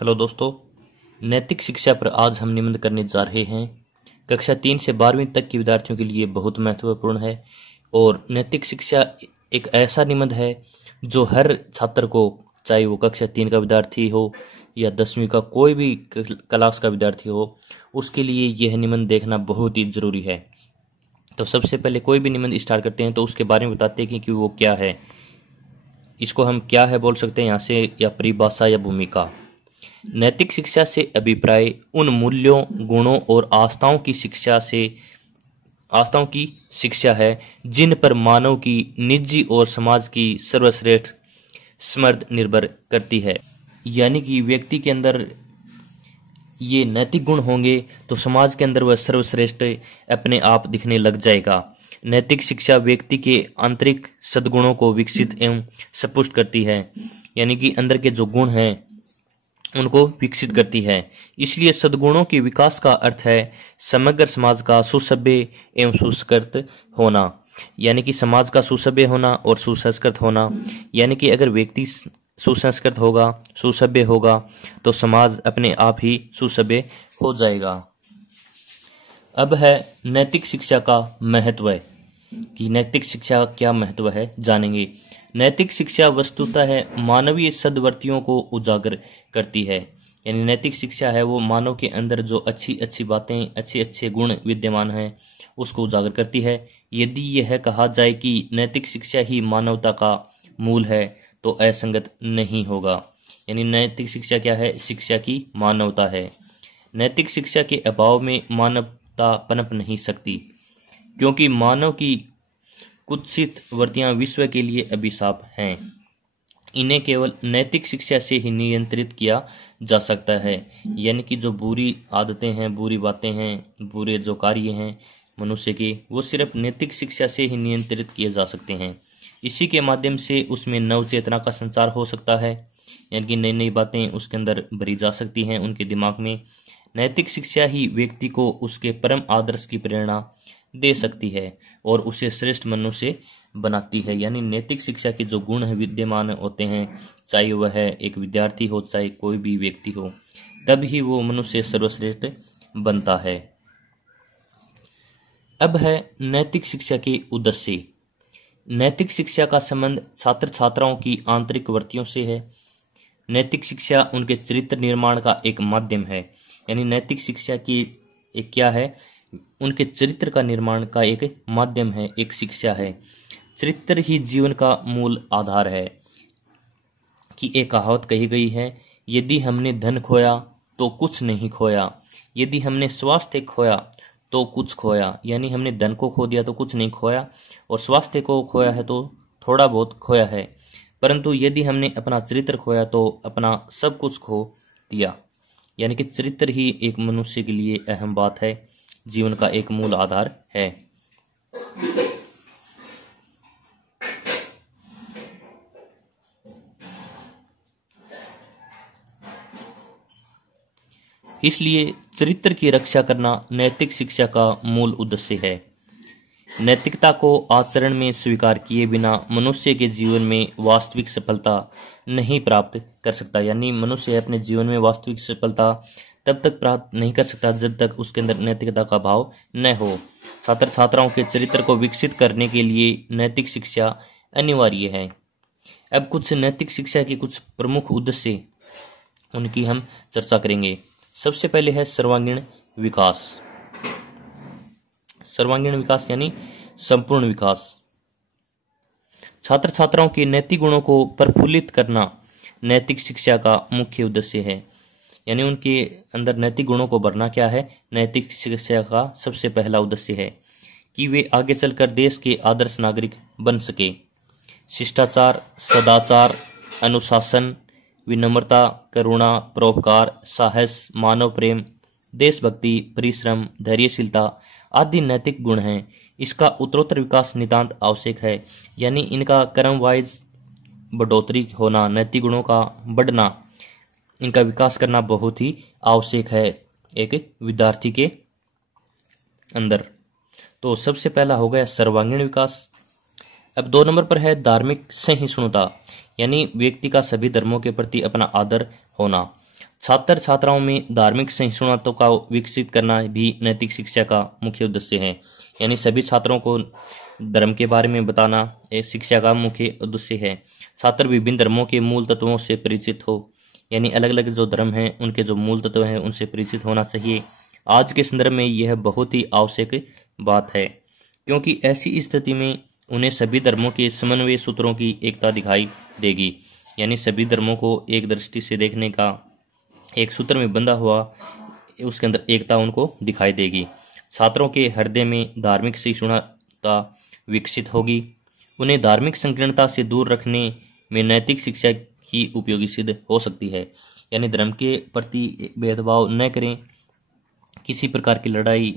Hello दोस्तों, नैतिक शिक्षा पर आज हम निबंध करने जा रहे हैं। कक्षा 3 से 12वीं तक के विद्यार्थियों के लिए बहुत महत्वपूर्ण है और नैतिक शिक्षा एक ऐसा निबंध है जो हर छात्र को, चाहे वो कक्षा 3 का विद्यार्थी हो या 10वीं का कोई भी क्लास का विद्यार्थी हो, उसके लिए यह निबंध देखना बहुत ही जरूरी है। तो सबसे पहले कोई भी निबंध स्टार्ट करते हैं तो उसके बारे में बताते हैं कि वो क्या है। इसको हम क्या है बोल सकते हैं यहाँ से, या परिभाषा या भूमिका। नैतिक शिक्षा से अभिप्राय उन मूल्यों, गुणों और आस्थाओं की शिक्षा है जिन पर मानव की निजी और समाज की सर्वश्रेष्ठ समर्थ निर्भर करती है। यानी कि व्यक्ति के अंदर ये नैतिक गुण होंगे तो समाज के अंदर वह सर्वश्रेष्ठ अपने आप दिखने लग जाएगा। नैतिक शिक्षा व्यक्ति के आंतरिक सद्गुणों को विकसित एवं सपुष्ट करती है, यानी कि अंदर के जो गुण हैं उनको विकसित करती है। इसलिए सद्गुणों के विकास का अर्थ है समग्र समाज का सुसभ्य एवं सुसंस्कृत होना। यानी कि समाज का सुसभ्य होना और सुसंस्कृत होना, यानी कि अगर व्यक्ति सुसंस्कृत होगा, सुसभ्य होगा तो समाज अपने आप ही सुसभ्य हो जाएगा। अब है नैतिक शिक्षा का महत्व, कि नैतिक शिक्षा का क्या महत्व है जानेंगे। नैतिक शिक्षा वस्तुतः है मानवीय सद्वर्तियों को उजागर करती है। यानी नैतिक शिक्षा है वो मानव के अंदर जो अच्छी अच्छी बातें, अच्छे अच्छे गुण विद्यमान हैं उसको उजागर करती है। यदि यह कहा जाए कि नैतिक शिक्षा ही मानवता का मूल है तो असंगत नहीं होगा। यानी नैतिक शिक्षा क्या है? शिक्षा की मानवता है। नैतिक शिक्षा के अभाव में मानवता पनप नहीं सकती, क्योंकि मानव की कुत्सित वृत्तियां विश्व के लिए अभिशाप हैं। इन्हें केवल नैतिक शिक्षा से ही नियंत्रित किया जा सकता है। यानी कि जो बुरी आदतें हैं, बुरी बातें हैं, बुरे जो कार्य हैं मनुष्य के, वो सिर्फ नैतिक शिक्षा से ही नियंत्रित किए जा सकते हैं। इसी के माध्यम से उसमें नव चेतना का संचार हो सकता है, यानी कि नई नई बातें उसके अंदर भरी जा सकती हैं उनके दिमाग में। नैतिक शिक्षा ही व्यक्ति को उसके परम आदर्श की प्रेरणा दे सकती है और उसे श्रेष्ठ मनुष्य बनाती है। यानी नैतिक शिक्षा के जो गुण विद्यमान होते हैं, चाहे वह एक विद्यार्थी हो, चाहे कोई भी व्यक्ति हो, तब ही वो मनुष्य सर्वश्रेष्ठ बनता है। अब है नैतिक शिक्षा के उद्देश्य। नैतिक शिक्षा का संबंध छात्र छात्राओं की आंतरिक वृत्तियों से है। नैतिक शिक्षा उनके चरित्र निर्माण का एक माध्यम है। यानी नैतिक शिक्षा की एक क्या है? उनके चरित्र का निर्माण का एक माध्यम है, एक शिक्षा है। चरित्र ही जीवन का मूल आधार है। कि एक कहावत कही गई है, यदि हमने धन खोया तो कुछ नहीं खोया, यदि हमने स्वास्थ्य खोया तो कुछ खोया। यानी हमने धन को खो दिया तो कुछ नहीं खोया, और स्वास्थ्य को खोया है तो थोड़ा बहुत खोया है, परंतु यदि हमने अपना चरित्र खोया तो अपना सब कुछ खो दिया। यानी कि चरित्र ही एक मनुष्य के लिए अहम बात है, जीवन का एक मूल आधार है। इसलिए चरित्र की रक्षा करना नैतिक शिक्षा का मूल उद्देश्य है। नैतिकता को आचरण में स्वीकार किए बिना मनुष्य के जीवन में वास्तविक सफलता नहीं प्राप्त कर सकता। यानी मनुष्य अपने जीवन में वास्तविक सफलता तब तक प्राप्त नहीं कर सकता जब तक उसके अंदर नैतिकता का भाव न हो। छात्र छात्राओं के चरित्र को विकसित करने के लिए नैतिक शिक्षा अनिवार्य है। अब कुछ नैतिक शिक्षा के कुछ प्रमुख उद्देश्य, उनकी हम चर्चा करेंगे। सबसे पहले है सर्वांगीण विकास। सर्वांगीण विकास यानी संपूर्ण विकास। छात्र छात्राओं के नैतिक गुणों को प्रफुल्लित करना नैतिक शिक्षा का मुख्य उद्देश्य है। यानी उनके अंदर नैतिक गुणों को भरना क्या है? नैतिक शिक्षा का सबसे पहला उद्देश्य है कि वे आगे चलकर देश के आदर्श नागरिक बन सके। शिष्टाचार, सदाचार, अनुशासन, विनम्रता, करुणा, परोपकार, साहस, मानव प्रेम, देशभक्ति, परिश्रम, धैर्यशीलता आदि नैतिक गुण हैं। इसका उत्तरोत्तर विकास नितांत आवश्यक है। यानी इनका क्रम वाइज बढ़ोतरी होना, नैतिक गुणों का बढ़ना, इनका विकास करना बहुत ही आवश्यक है एक विद्यार्थी के अंदर। तो सबसे पहला हो गया सर्वांगीण विकास। अब 2 नंबर पर है धार्मिक सहिष्णुता, यानी व्यक्ति का सभी धर्मों के प्रति अपना आदर होना। छात्र छात्राओं में धार्मिक सहिष्णुता का विकसित करना भी नैतिक शिक्षा का मुख्य उद्देश्य है। यानी सभी छात्रों को धर्म के बारे में बताना एक शिक्षा का मुख्य उद्देश्य है। छात्र विभिन्न धर्मों के मूल तत्वों से परिचित हो, यानी अलग अलग जो धर्म हैं उनके जो मूल तत्व हैं उनसे परिचित होना चाहिए। आज के संदर्भ में यह बहुत ही आवश्यक बात है, क्योंकि ऐसी स्थिति में उन्हें सभी धर्मों के समन्वय सूत्रों की एकता दिखाई देगी। यानी सभी धर्मों को एक दृष्टि से देखने का, एक सूत्र में बंधा हुआ उसके अंदर एकता उनको दिखाई देगी। छात्रों के हृदय में धार्मिक सहिष्णुता विकसित होगी। उन्हें धार्मिक संकीर्णता से दूर रखने में नैतिक शिक्षा ही उपयोगी सिद्ध हो सकती है। यानी धर्म के प्रति भेदभाव न करें, किसी प्रकार की लड़ाई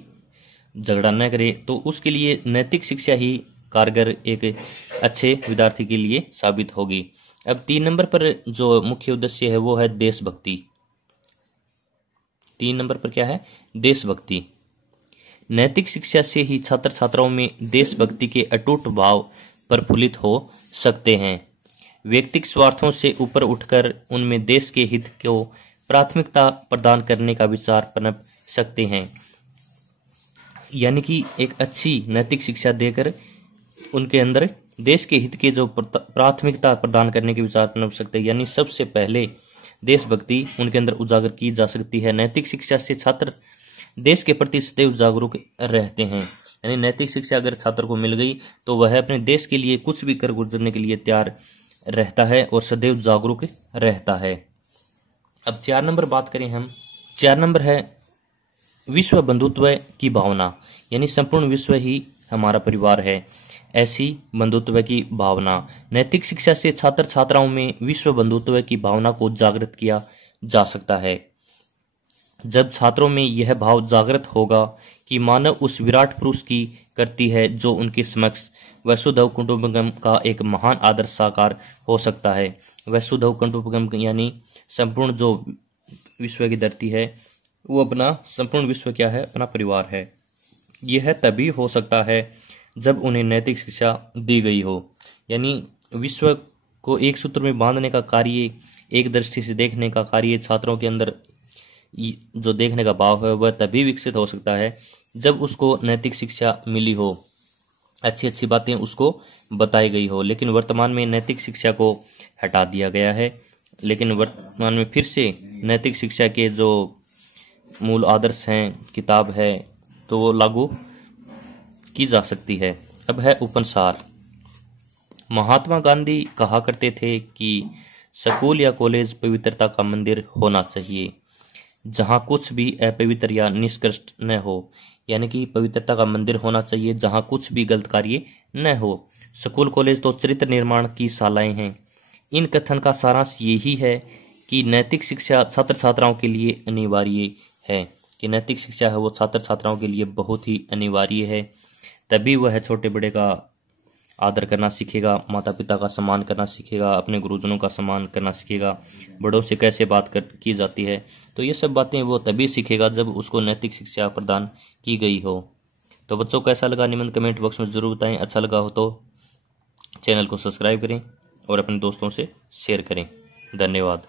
झगड़ा न करें, तो उसके लिए नैतिक शिक्षा ही कारगर एक अच्छे विद्यार्थी के लिए साबित होगी। अब 3 नंबर पर जो मुख्य उद्देश्य है वो है देशभक्ति। 3 नंबर पर क्या है? देशभक्ति। नैतिक शिक्षा से ही छात्र छात्राओं में देशभक्ति के अटूट भाव प्रफुल्लित हो सकते हैं। व्यक्तिगत स्वार्थों से ऊपर उठकर उनमें देश के हित को प्राथमिकता प्रदान करने का विचार पनप सकते हैं। यानी कि एक अच्छी नैतिक शिक्षा देकर उनके अंदर देश के हित के जो प्राथमिकता प्रदान करने के विचार पनप सकते हैं। यानी सबसे पहले देशभक्ति उनके अंदर उजागर की जा सकती है। नैतिक शिक्षा से छात्र देश के प्रति सदैव जागरूक रहते हैं। यानी नैतिक शिक्षा अगर छात्र को मिल गई तो वह अपने देश के लिए कुछ भी कर गुजरने के लिए तैयार रहता है और सदैव जागरूक रहता है। अब 4 नंबर बात करें हम। 4 नंबर है विश्व बंधुत्व की भावना। यानी संपूर्ण विश्व ही हमारा परिवार है, ऐसी बंधुत्व की भावना। नैतिक शिक्षा से छात्र छात्राओं में विश्व बंधुत्व की भावना को जागृत किया जा सकता है। जब छात्रों में यह भाव जागृत होगा कि मानव उस विराट पुरुष की करती है जो उनके समक्ष वसुधैव कुटुंबकम का एक महान आदर्श साकार हो सकता है। वसुधैव कुटुंबकम यानी संपूर्ण जो विश्व की धरती है वो अपना संपूर्ण विश्व क्या है? अपना परिवार है। यह तभी हो सकता है जब उन्हें नैतिक शिक्षा दी गई हो। यानी विश्व को एक सूत्र में बांधने का कार्य, एक दृष्टि से देखने का कार्य छात्रों के अंदर जो देखने का भाव है वह तभी विकसित हो सकता है जब उसको नैतिक शिक्षा मिली हो, अच्छी अच्छी बातें उसको बताई गई हो। लेकिन वर्तमान में नैतिक शिक्षा को हटा दिया गया है। लेकिन वर्तमान में फिर से नैतिक शिक्षा के जो मूल आदर्श हैं, किताब है, तो वो लागू की जा सकती है। अब है उपनसार। महात्मा गांधी कहा करते थे कि स्कूल या कॉलेज पवित्रता का मंदिर होना चाहिए, जहां कुछ भी अपवित्र या निष्कृष्ट न हो। यानी कि पवित्रता का मंदिर होना चाहिए जहां कुछ भी गलत कार्य न हो। स्कूल कॉलेज तो चरित्र निर्माण की शालाएं हैं। इन कथन का सारांश यही है कि नैतिक शिक्षा छात्र छात्राओं के लिए अनिवार्य है, कि नैतिक शिक्षा है वो छात्र छात्राओं के लिए बहुत ही अनिवार्य है। तभी वह छोटे बड़े का आदर करना सीखेगा, माता पिता का सम्मान करना सीखेगा, अपने गुरुजनों का सम्मान करना सीखेगा, बड़ों से कैसे बात की जाती है। तो ये सब बातें वो तभी सीखेगा जब उसको नैतिक शिक्षा प्रदान की गई हो। तो बच्चों कैसा लगा निबंध कमेंट बॉक्स में जरूर बताएं। अच्छा लगा हो तो चैनल को सब्सक्राइब करें और अपने दोस्तों से शेयर करें। धन्यवाद।